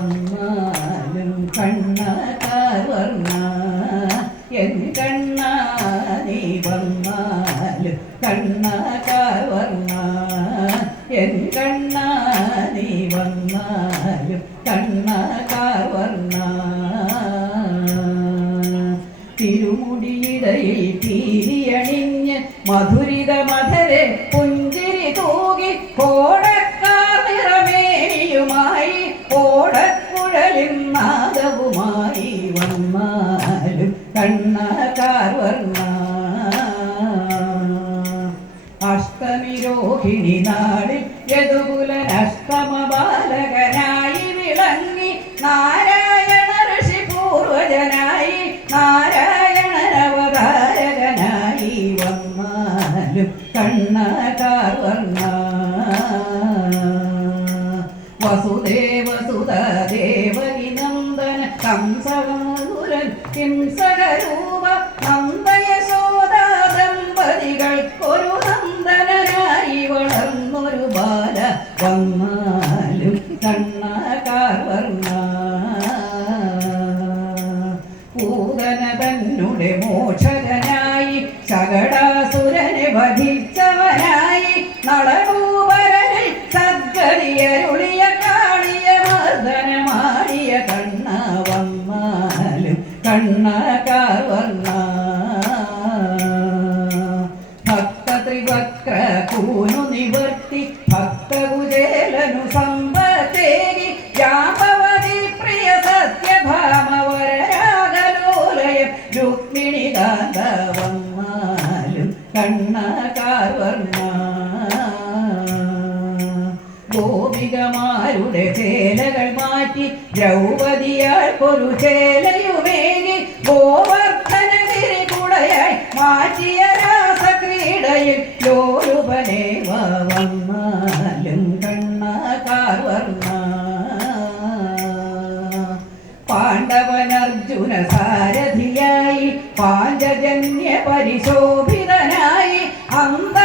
വന്നാലും കണ്ണകാർവർണ്ണ എൻ കണ്ണ നീ വന്നാലും കണ്ണകാർവർണ്ണ എൻ കണ്ണ നീ വന്നാലും കണ്ണകാർവർണ്ണ തിരുമുടിയിടയിൽ പീലിയണിഞ്ഞ് മധുരിത മധരെ പുഞ്ചിരി തൂകി കോടക്കാർ നിറമേനിയുമായി ഓടക്കുഴലിൻ നാദവുമായി വന്നാലും കണ്ണകാർവർണ്ണ അഷ്ടമിരോഹിണി നാളിൽ യദുകുലൻ അഷ്ടമ ബാലകനായി വിളങ്ങി നാരായണ ഋഷി പൂർവജനായി നാരായണനവതാരകനായി വന്നാലും കണ്ണകാർവർണ്ണ വസുദേവസുത ദേവകി നന്ദന കംസകാസുരൻ ഹിംസകരൂപ നന്ദയശോദ ദമ്പതികൾക്കൊരു നന്ദനായി വളർന്നൊരു ബാല വന്നാലും കണ്ണകാർവർണ്ണ പൂതന തന്നെ മോക്ഷകനായി ശകടാസുരനെ വധിച്ചവനായി നളഭൂപരനിൽ സദ്ഗതിയരുളിയ കാളിയ മർദ്ദനമാടിയ കണ്ണ വന്നാലും കണ്ണകാർവർണ്ണ ഭക്തത്രിവക്ര കൂനു നിവർത്തി ഭക്തകുചേലനു സമ്പത്തേകി ജാമ്പവതി പ്രിയ സത്യഭാമവരരാഗലോലയം രുക്മിണി കാന്ത വന്നാലും കണ്ണകാർവർണ്ണ ഗോപികമാരുടെ ചേലകൾ മാറ്റി ദ്രൗപദിയാൾക്കൊരു ചേലയുമേകി ഗോവർദ്ധനഗിരി കുടയായി മാറ്റിയ രാസക്രീഡയിൽ ലോലുപനേവ വന്നാലും കണ്ണകാർവർണ്ണ പാണ്ഡവനർജുന സാരഥിയായി പാഞ്ചജന്യ പരിശോഭിതനായി അന്ത